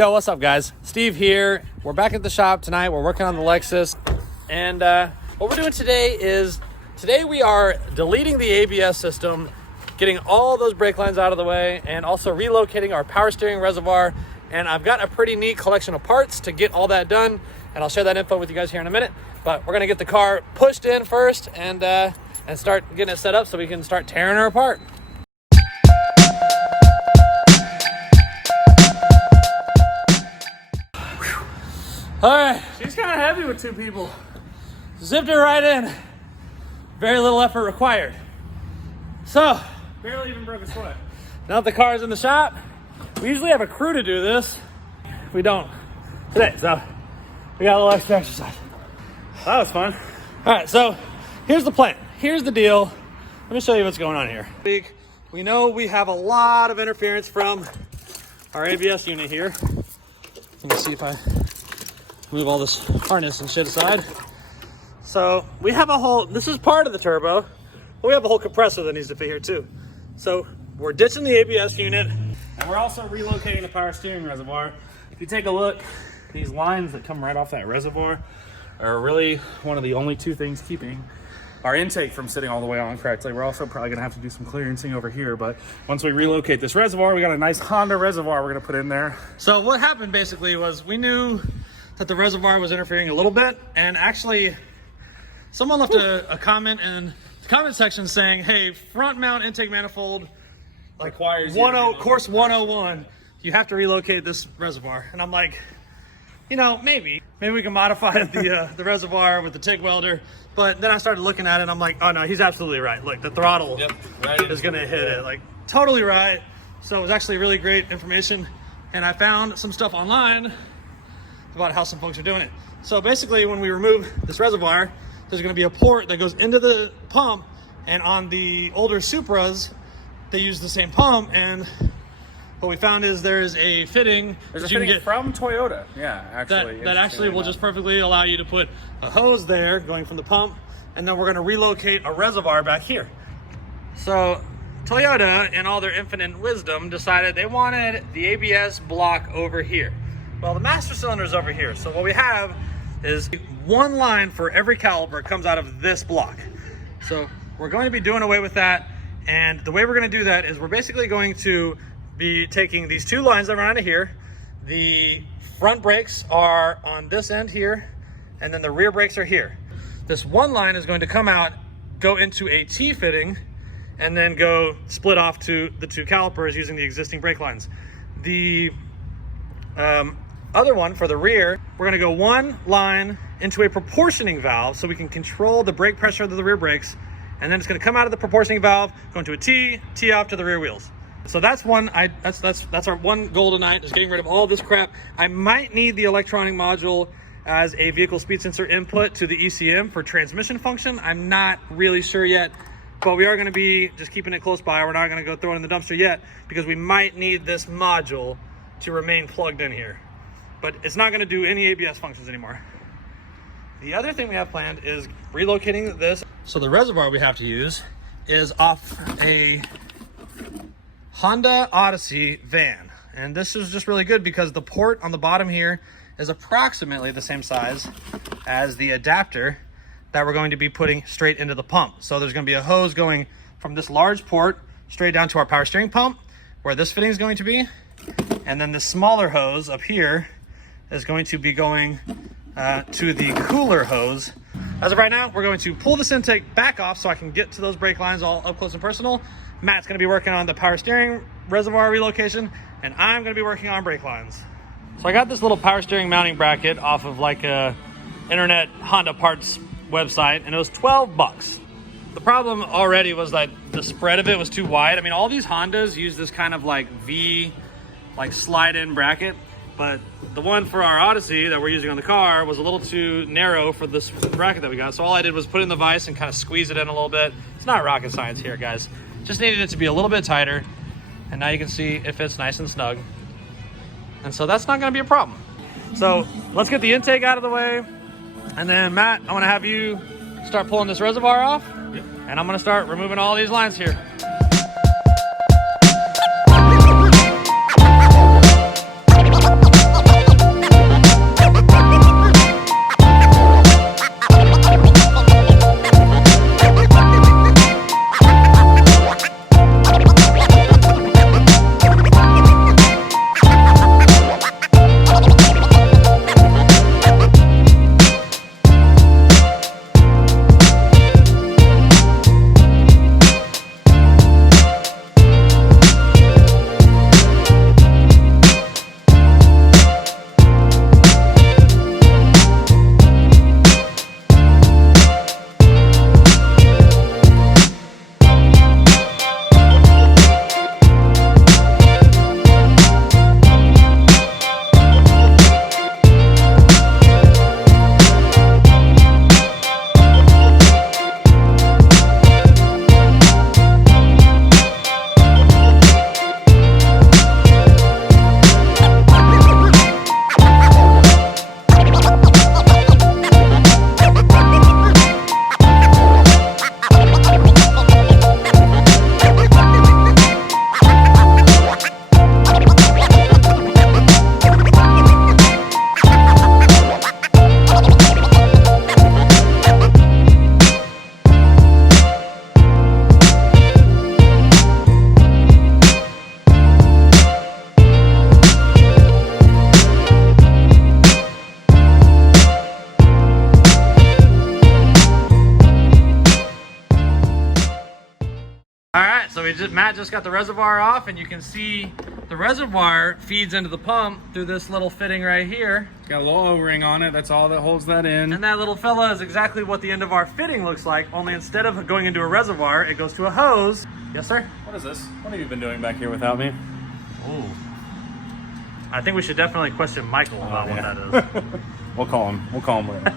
Yo, what's up guys? Steve here. We're back at the shop tonight. We're working on the Lexus. And what we're doing today is, we are deleting the ABS system, getting all those brake lines out of the way, and also relocating our power steering reservoir. And I've got a pretty neat collection of parts to get all that done. And I'll share that info with you guys here in a minute. But we're gonna get the car pushed in first and start getting it set up so we can start tearing her apart. All right. She's kind of heavy with two people. Zipped it right in. Very little effort required. So, Barely even broke a sweat. now that the car's in the shop, we usually have a crew to do this. We don't today, so we got a little extra exercise. That was fun. All right, so here's the plan. Here's the deal. Let me show you what's going on here. We know we have a lot of interference from our ABS unit here. Let me see if I move all this harness and shit aside. So we have a whole, this is part of the turbo, but we have a whole compressor that needs to fit here too. So we're ditching the ABS unit. And we're also relocating the power steering reservoir. If you take a look, these lines that come right off that reservoir are really one of the only two things keeping our intake from sitting all the way on correctly. We're also probably gonna have to do some clearancing over here, but once we relocate this reservoir, we got a nice Honda reservoir we're gonna put in there. So what happened basically was we knew that the reservoir was interfering a little bit, and actually someone left a comment in the comment section saying, hey, front mount intake manifold Requires course 101, you have to relocate this reservoir. And I'm like, you know, maybe we can modify the reservoir with the TIG welder. But then I started looking at it and I'm like, oh no, he's absolutely right. Look, the throttle is gonna hit it, like totally right. So it was actually really great information. And I found some stuff online about how some folks are doing it. So basically when we remove this reservoir, there's gonna be a port that goes into the pump, and on the older Supras, they use the same pump, and what we found is there's a fitting There's a that you can fitting get from Toyota. Yeah, actually. that actually will just perfectly allow you to put a hose there going from the pump, and then we're gonna relocate a reservoir back here. So Toyota, in all their infinite wisdom, decided they wanted the ABS block over here. Well, the master cylinder is over here. So what we have is one line for every caliper comes out of this block. So we're going to be doing away with that. And the way we're going to do that is we're basically going to be taking these two lines that run out of here. The front brakes are on this end here, and then the rear brakes are here. This one line is going to come out, go into a T fitting, and then go split off to the two calipers using the existing brake lines. The other one for the rear, we're going to go one line into a proportioning valve so we can control the brake pressure of the rear brakes, and then it's going to come out of the proportioning valve, go into a T off to the rear wheels. So that's one. That's our one goal tonight, is getting rid of all this crap. I might need the electronic module as a vehicle speed sensor input to the ECM for transmission function. I'm not really sure yet, but we are going to be just keeping it close by. We're not going to go throw it in the dumpster yet because we might need this module to remain plugged in here. But it's not going to do any ABS functions anymore. The other thing we have planned is relocating this. So the reservoir we have to use is off a Honda Odyssey van. And this is just really good because the port on the bottom here is approximately the same size as the adapter that we're going to be putting straight into the pump. So there's going to be a hose going from this large port straight down to our power steering pump, where this fitting is going to be. And then the smaller hose up here is going to be going to the cooler hose. As of right now, we're going to pull this intake back off so I can get to those brake lines all up close and personal. Matt's going to be working on the power steering reservoir relocation, and I'm going to be working on brake lines. So I got this little power steering mounting bracket off of like a internet Honda parts website, and it was 12 bucks. The problem already was that the spread of it was too wide. I mean, all these Hondas use this kind of like V, like slide in bracket, but the one for our Odyssey that we're using on the car was a little too narrow for this bracket that we got. So all I did was put it in the vise and kind of squeeze it in a little bit. It's not rocket science here, guys. Just needed it to be a little bit tighter. And now you can see it fits nice and snug. And so that's not gonna be a problem. So let's get the intake out of the way. And then Matt, I wanna have you start pulling this reservoir off. Yep. And I'm gonna start removing all these lines here. Matt. So Matt just got the reservoir off, and you can see the reservoir feeds into the pump through this little fitting right here. It's got a little O-ring on it. That's all that holds that in. And that little fella is exactly what the end of our fitting looks like, only instead of going into a reservoir, it goes to a hose. Yes, sir? What is this? What have you been doing back here without me? Ooh. I think we should definitely question Michael about what that is. We'll call him. We'll call him later.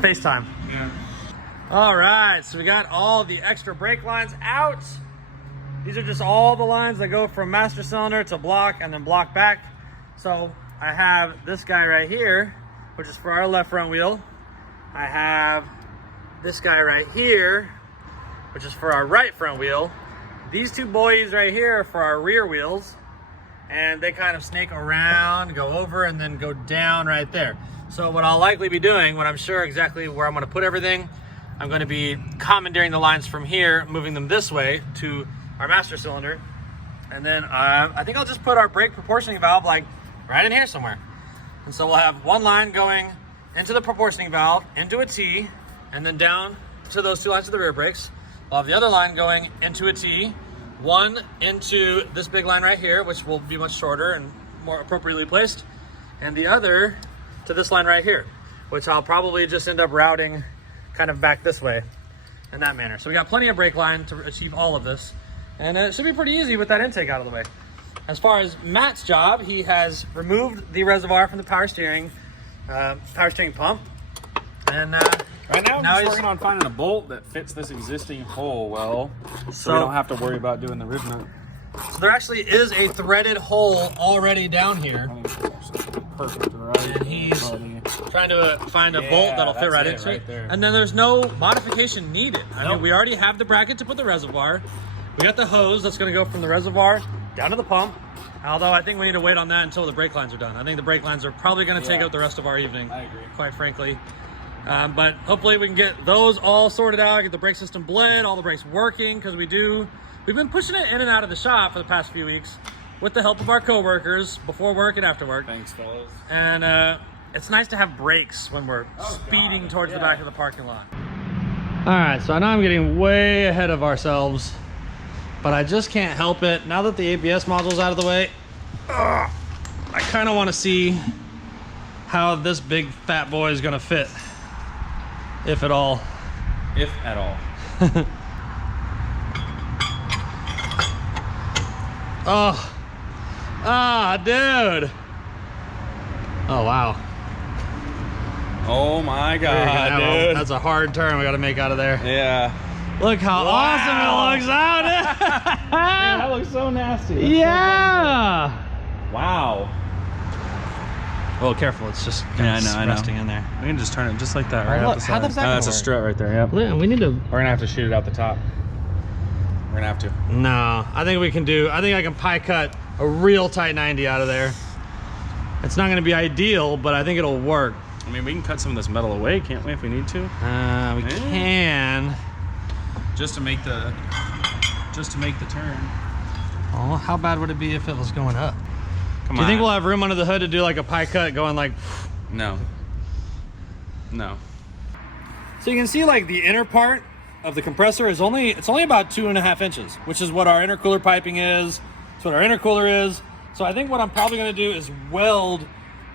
FaceTime. Yeah. All right, so we got all the extra brake lines out. These are just all the lines that go from master cylinder to block and then block back. So I have this guy right here, which is for our left front wheel. I have this guy right here, which is for our right front wheel. These two boys right here are for our rear wheels. And they kind of snake around, go over, and then go down right there. So what I'll likely be doing, when I'm sure exactly where I'm gonna put everything, I'm gonna be commandeering the lines from here, moving them this way to our master cylinder. And then I think I'll just put our brake proportioning valve like right in here somewhere. And so we'll have one line going into the proportioning valve, into a T, and then down to those two lines of the rear brakes. We'll have the other line going into a T, one into this big line right here, which will be much shorter and more appropriately placed, and the other to this line right here, which I'll probably just end up routing kind of back this way in that manner. So we got plenty of brake line to achieve all of this, and it should be pretty easy with that intake out of the way. As far as Matt's job, he has removed the reservoir from the power steering pump, and right now, I'm now just he's working on finding a bolt that fits this existing hole well, so we don't have to worry about doing the rib nut. So there actually is a threaded hole already down here. Perfect, right? And he's trying to find a bolt that'll fit right into it. And then there's no modification needed. I mean, we already have the bracket to put the reservoir. We got the hose that's going to go from the reservoir down to the pump. Although I think we need to wait on that until the brake lines are done. I think the brake lines are probably going to take up the rest of our evening. I agree. Quite frankly. But hopefully we can get those all sorted out, get the brake system bled, all the brakes working, because we've been pushing it in and out of the shop for the past few weeks with the help of our coworkers before work and after work. Thanks, fellas. And it's nice to have brakes when we're speeding towards the back of the parking lot. All right, so I know I'm getting way ahead of ourselves, but I just can't help it. Now that the ABS module's out of the way, I kind of want to see how this big fat boy is gonna fit, if at all. If at all. Dude. Oh, wow. Oh my God, dude. That's a hard turn we gotta make out of there. Yeah. Look how awesome it looks out. Man, that looks so nasty. That's yeah. So wow. Well, careful, it's just resting in there. We can just turn it just like that, right look, off the side. how does that That's work? a strut right there, yep. Yeah, we need to... We're gonna have to shoot it out the top. We're gonna have to. No, I think I can pie cut a real tight 90 out of there. It's not gonna be ideal, but I think it'll work. I mean, we can cut some of this metal away, can't we, if we need to? We can. Just to make the turn. Oh, how bad would it be if it was going up? Come Do you on. think we'll have room under the hood to do like a pie cut going like... No. No. So you can see like the inner part of the compressor is only about 2.5 inches, which is what our intercooler piping is. It's what our intercooler is. So I think what I'm probably gonna do is weld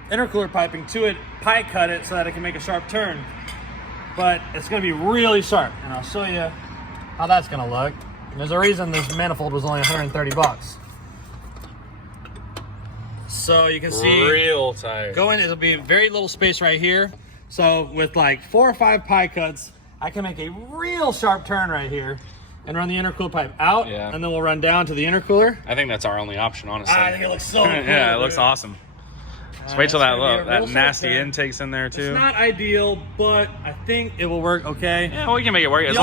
intercooler piping to it, pie cut it so that it can make a sharp turn. But it's gonna be really sharp, and I'll show you how that's gonna look. And there's a reason this manifold was only 130 bucks. So you can see real tight. it'll be very little space right here. So with like 4 or 5 pie cuts, I can make a real sharp turn right here and run the intercooler pipe out, and then we'll run down to the intercooler. I think that's our only option, honestly. I think it looks so cool. Yeah, it looks awesome. Just wait till that nasty turn. intake's in there too. It's not ideal, but I think it will work okay. Yeah, we can make it work. As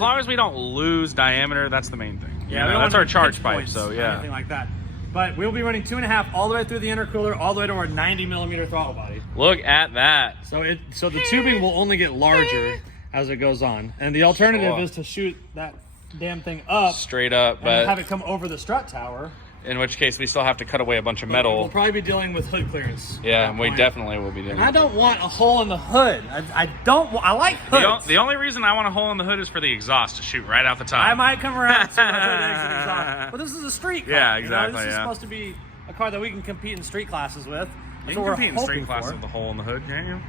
long as we don't lose diameter, that's the main thing. Yeah, that's our charge pipe, so yeah. Anything like that. But we'll be running 2.5 all the way through the intercooler, all the way to our 90mm throttle body. Look at that. So the tubing will only get larger as it goes on. And the alternative is to shoot that damn thing up straight up, and but have it come over the strut tower. In which case, we still have to cut away a bunch of We'll metal. probably be dealing with hood clearance. Yeah, we definitely will be doing I don't want a hole in the hood. I like hoods. The only reason I want a hole in the hood is for the exhaust to shoot right out the top. I might come around to the hood exit exhaust. But this is a street car. Yeah, exactly. This is supposed to be a car that we can compete in street classes with. You can compete in street classes with a hole in the hood, can't you?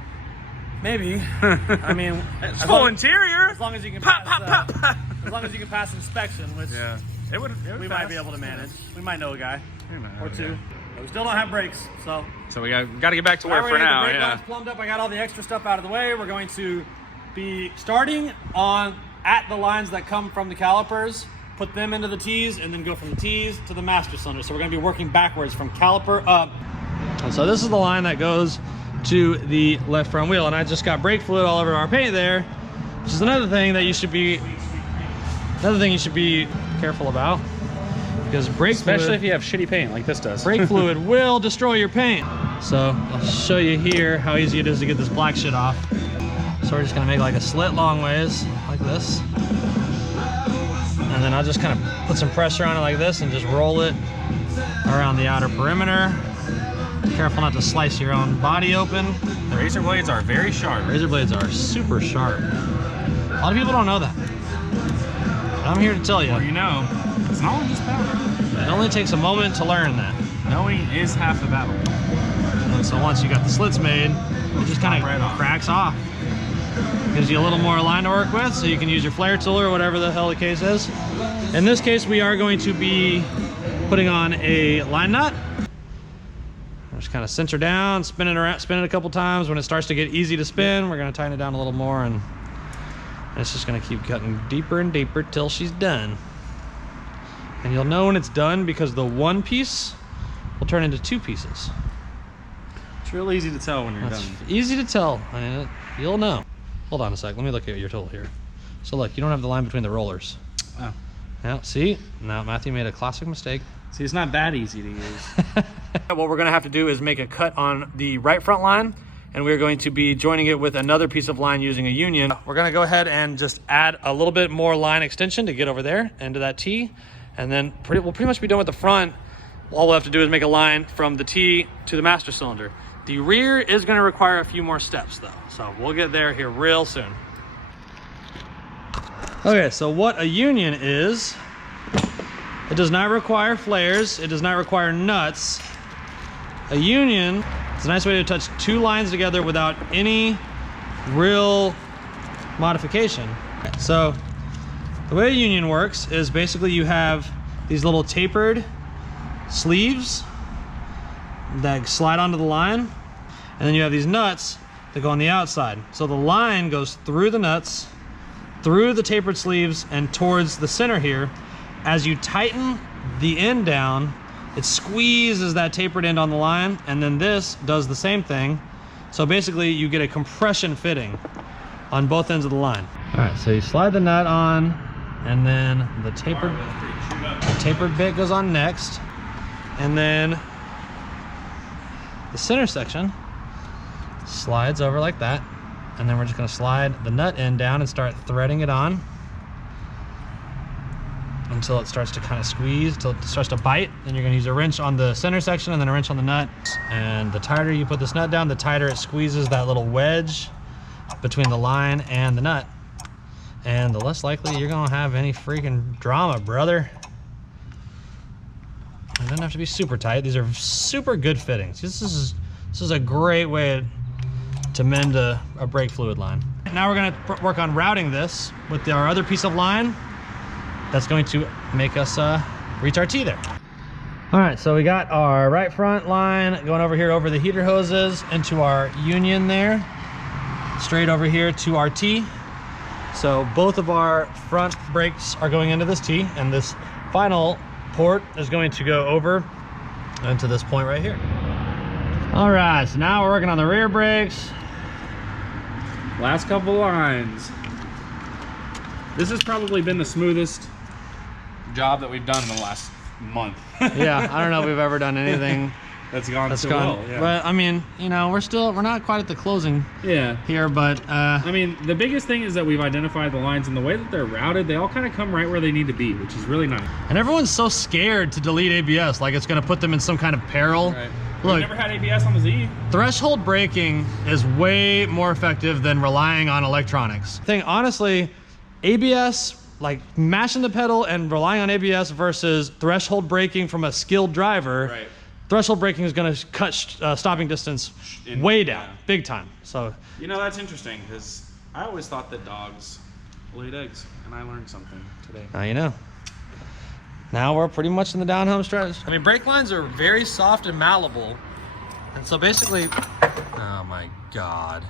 Maybe. I mean, it's full interior. As long as you can pop, pass, pop, pop. As long as you can pass inspection, which it would we might be able to manage. We might know a guy or two. Yeah. But we still don't have brakes, so we got to get back to work for now. The brake line's plumbed up. I got all the extra stuff out of the way. We're going to be starting at the lines that come from the calipers, put them into the T's, and then go from the T's to the master cylinder. So we're going to be working backwards from caliper up. And so this is the line that goes to the left front wheel, and I just got brake fluid all over our paint there, which is another thing that you should be careful about, because especially if you have shitty paint like this does. Brake fluid will destroy your paint. So I'll show you here how easy it is to get this black shit off. So we're just gonna make like a slit long ways like this, and then I'll just kind of put some pressure on it like this and just roll it around the outer perimeter. Careful not to slice your own body open. The razor blades are very sharp. Razor blades are super sharp. A lot of people don't know that. But I'm here to tell you. Well, you know, it's knowledge is power. It only takes a moment to learn that. Knowing is half the battle. And so once you got the slits made, it just kind of cracks off. Gives you a little more line to work with, so you can use your flare tool or whatever the hell the case is. In this case, we are going to be putting on a line nut. Just kind of center down, spin it around, spin it a couple times. When it starts to get easy to spin, we're going to tighten it down a little more, and it's just going to keep cutting deeper and deeper till she's done. And you'll know when it's done because the one piece will turn into two pieces. It's real easy to tell when you're done. Easy to tell. You'll know. Hold on a sec. Let me look at your tool here. So look, you don't have the line between the rollers. Oh. Yeah, see? Now Matthew made a classic mistake. See, it's not that easy to use. What we're going to have to do is make a cut on the right front line, and we're going to be joining it with another piece of line using a union. We're going to go ahead and just add a little bit more line extension to get over there into that T, and then we'll pretty much be done with the front. All we'll have to do is make a line from the T to the master cylinder. The rear is going to require a few more steps though, so we'll get there here real soon. Okay, so what a union is, it does not require flares, it does not require nuts. A union is a nice way to touch two lines together without any real modification. So the way a union works is basically you have these little tapered sleeves that slide onto the line, and then you have these nuts that go on the outside. So the line goes through the nuts, through the tapered sleeves, and towards the center here. As you tighten the end down, it squeezes that tapered end on the line, and then this does the same thing. So basically you get a compression fitting on both ends of the line. All right, so you slide the nut on, and then the tapered bit goes on next, and then the center section slides over like that, and then we're just going to slide the nut end down and start threading it on until it starts to kind of squeeze, till it starts to bite. Then you're going to use a wrench on the center section and then a wrench on the nut. And the tighter you put this nut down, the tighter it squeezes that little wedge between the line and the nut. And the less likely you're going to have any freaking drama, brother. It doesn't have to be super tight. These are super good fittings. This is a great way to mend a brake fluid line. Now we're going to work on routing this with our other piece of line that's going to make us reach our T there. All right, so we got our right front line going over here over the heater hoses into our union there, straight over here to our T. So both of our front brakes are going into this T, and this final port is going to go over into this point right here. All right, so now we're working on the rear brakes. Last couple lines. This has probably been the smoothest job that we've done in the last month. Yeah, I don't know if we've ever done anything that's gone that's so gone. well. Yeah. But I mean, you know, we're not quite at the closing. Yeah. Here, but I mean, the biggest thing is that we've identified the lines and the way that they're routed. They all kind of come right where they need to be, which is really nice. and everyone's so scared to delete ABS, like it's going to put them in some kind of peril. Right. Look, We've never had ABS on the Z. threshold braking is way more effective than relying on electronics. I think honestly, ABS, like mashing the pedal and relying on ABS versus threshold braking from a skilled driver, Right. threshold braking is going to cut stopping distance way down, big time. So, You know, that's interesting because I always thought that dogs laid eggs, and I learned something today. now you know. Now we're pretty much in the down home stretch. I mean, brake lines are very soft and malleable. And so basically, oh my God.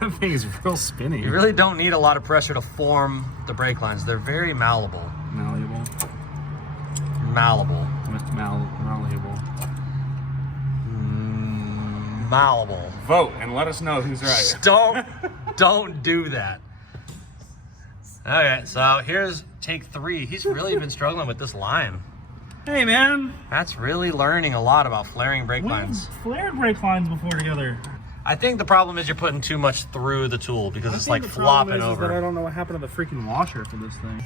That thing is real spinny. You really don't need a lot of pressure to form the brake lines. They're very malleable. Malleable. Malleable. Malleable. Malleable. Vote and let us know who's right. Don't do that. Okay, so here's take 3. He's really been struggling with this line. Hey, man. That's really learning a lot about flaring brake lines. We've flared brake lines before together. I think the problem is you're putting too much through the tool because it's like flopping Is that I over. don't know what happened to the freaking washer for this thing.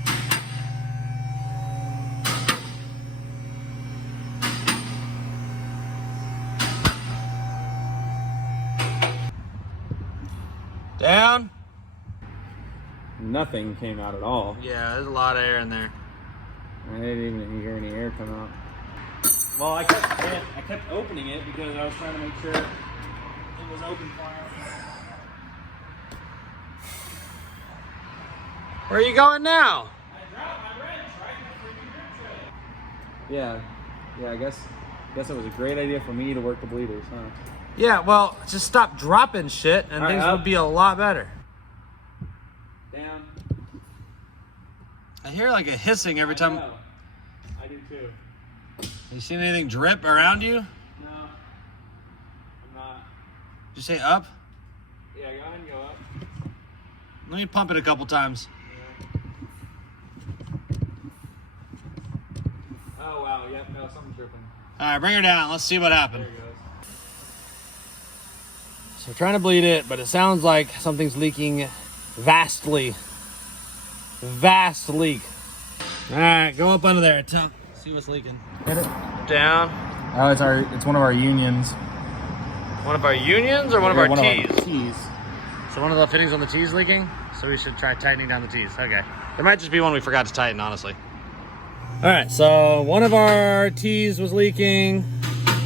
Down. Nothing came out at all. Yeah, there's a lot of air in there. I didn't even hear any air come out. Well, I kept opening it because I was trying to make sure it was open fire. Where are you going now? I dropped my wrench right in the freaking grip tray. Yeah, I guess it was a great idea for me to work the bleeders, huh? Yeah, well, just stop dropping shit and All right, things up. would be a lot better. Down. I hear like a hissing every time. I know. I do too. You seen anything drip around you? No, I'm not. Did you say up? Yeah, go ahead and go up. Let me pump it a couple times. Oh wow, yep, no, something's dripping. All right, bring her down. Let's see what happened. There it goes. So we're trying to bleed it, but it sounds like something's leaking vastly. Vast leak. All right, go up under there. See what's leaking. Hit it. Down. Oh, it's one of our unions. One of our unions or one of our T's? T's. So one of the fittings on the T's leaking? So we should try tightening down the T's. Okay. There might just be one we forgot to tighten, honestly. All right, so one of our T's was leaking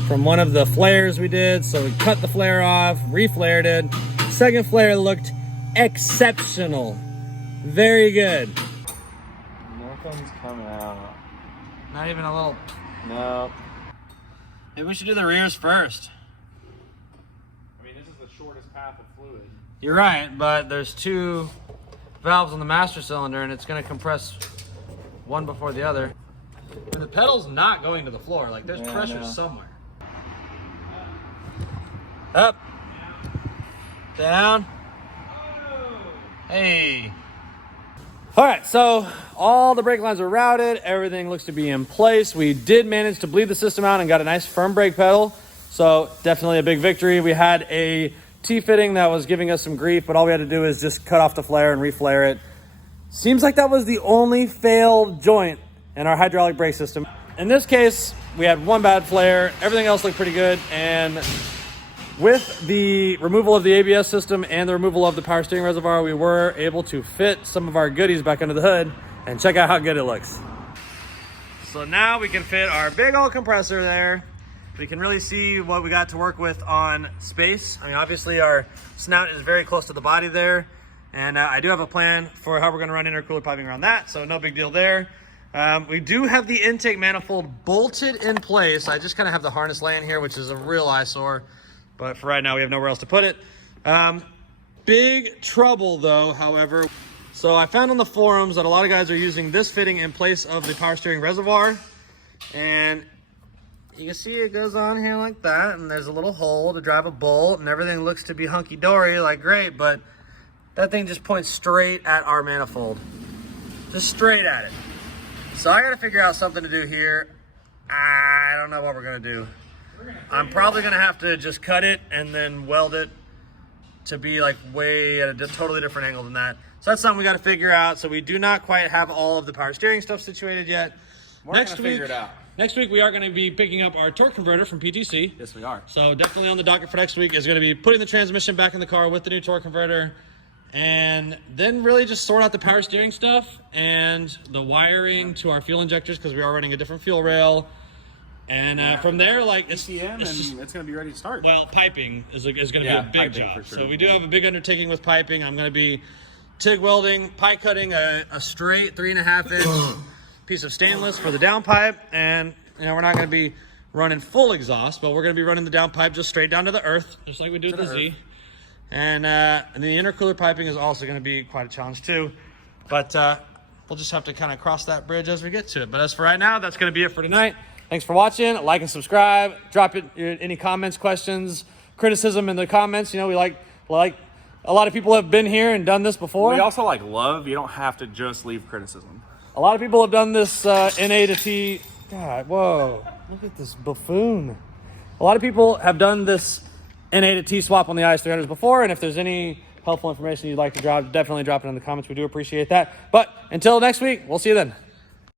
from one of the flares we did. So we cut the flare off, reflared it. Second flare looked exceptional. Very good. Nothing's coming out. Not even a little. No. Maybe we should do the rears first. I mean, this is the shortest path of fluid. You're right, but there's 2 valves on the master cylinder and it's gonna compress one before the other. And the pedal's not going to the floor, like there's pressure somewhere. Up. Down. Hey. All right, so all the brake lines are routed. Everything looks to be in place. We did manage to bleed the system out and got a nice firm brake pedal. So definitely a big victory. We had a T-fitting that was giving us some grief, but all we had to do is just cut off the flare and reflare it. Seems like that was the only failed joint in our hydraulic brake system. In this case, we had one bad flare. Everything else looked pretty good. And with the removal of the ABS system and the removal of the power steering reservoir, we were able to fit some of our goodies back under the hood and check out how good it looks. So now we can fit our big old compressor there. We can really see what we got to work with on space. I mean, obviously our snout is very close to the body there. And I do have a plan for how we're gonna run intercooler piping around that, so no big deal there. We do have the intake manifold bolted in place. I just kind of have the harness laying here, which is a real eyesore. But for right now, we have nowhere else to put it. Big trouble though, however. So I found on the forums that a lot of guys are using this fitting in place of the power steering reservoir. And you can see it goes on here like that. And there's a little hole to drive a bolt and everything looks to be hunky-dory, like great. But that thing just points straight at our manifold. Just straight at it. So I gotta figure out something to do here. I don't know what we're gonna do. I'm probably gonna have to just cut it and then weld it to be like way at a totally different angle than that. So that's something we got to figure out. So we do not quite have all of the power steering stuff situated yet. We're gonna figure it out. Next week we are going to be picking up our torque converter from PTC. Yes, we are. So definitely on the docket for next week is going to be putting the transmission back in the car with the new torque converter, and then really just sort out the power steering stuff and the wiring to our fuel injectors, because we are running a different fuel rail. And from there, like it's going to be ready to start. Well, piping is going to be a big job. Sure. So we do have a big undertaking with piping. I'm going to be TIG welding, pipe cutting a straight 3.5 inch piece of stainless for the downpipe, and we're not going to be running full exhaust, but we're going to be running the downpipe just straight down to the earth, just like we do with the Z. And then the intercooler piping is also going to be quite a challenge too, but we'll just have to kind of cross that bridge as we get to it. But as for right now, that's going to be it for tonight. Thanks for watching. Like and subscribe. Drop any comments, questions, criticism in the comments. We like a lot of people have been here and done this before. We also like love. You don't have to just leave criticism. A lot of people have done this NA to T. God, whoa! Look at this buffoon. A lot of people have done this NA to T swap on the IS300s before, and if there's any helpful information you'd like to drop, definitely drop it in the comments. We do appreciate that. But until next week, we'll see you then.